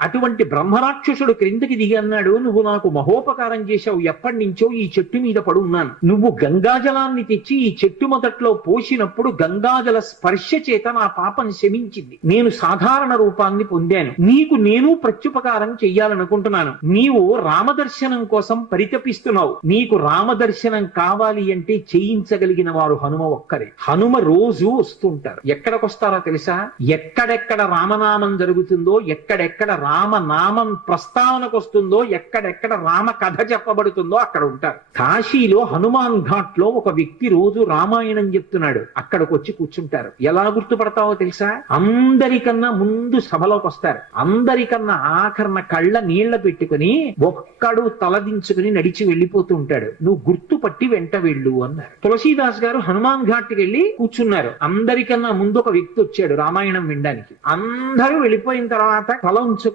అటువంటి బ్రహ్మరాక్షసుడు క్రిందకి దిగి అన్నాడు నువ్వు నాకు మహోపకారం చేశావు ఎప్పటి నుంచో ఈ చెట్టు మీద పడున్నాను నువ్వు గంగాజలాన్ని తెచ్చి ఈ చెట్టు మొదట్లో పోసినప్పుడు గంగాజల స్పర్శ చేత నా పాపం శమించింది. నేను సాధారణ రూపాన్ని పొందాను. నీకు నేను ప్రత్యుపకారం చెయ్యాలనుకుంటున్నాను. నీవు రామదర్శనం కోసం పరితపిస్తున్నావు. నీకు రామదర్శనం కావాలి అంటే చేయించగలిగిన వారు హనుమ ఒక్కరే. హనుమ రోజు వస్తుంటారు. ఎక్కడికొస్తారో తెలుసా? ఎక్కడెక్కడ రామనామం జరుగుతుందో ఎక్కడెక్కడ రామనామం ప్రస్తావనకు వస్తుందో ఎక్కడెక్కడ రామ కథ చెప్పబడుతుందో అక్కడ ఉంటారు. కాశీలో హనుమాన్ ఘాట్లో ఒక వ్యక్తి రోజు రామాయణం చెప్తున్నాడు. అక్కడికి వచ్చి కూర్చుంటారు. ఎలా గుర్తుపడతావో తెలుసా? అందరికన్నా ముందు సభలోకి వస్తారు. అందరికన్నా ఆఖరణ కళ్ళ నీళ్ళ పెట్టుకుని ఒక్కడు తలదించుకుని నడిచి వెళ్ళిపోతూ ఉంటాడు. నువ్వు గుర్తుపట్టి వెంట వెళ్ళు అన్నారు. తులసీదాస్ గారు హనుమాన్ ఘాట్కి వెళ్ళి కూర్చున్నారు. అందరికన్నా ముందు ఒక వ్యక్తి వచ్చాడు రామాయణం వినడానికి. అందరూ వెళ్ళిపోయిన తర్వాత తల ఉంచుకుని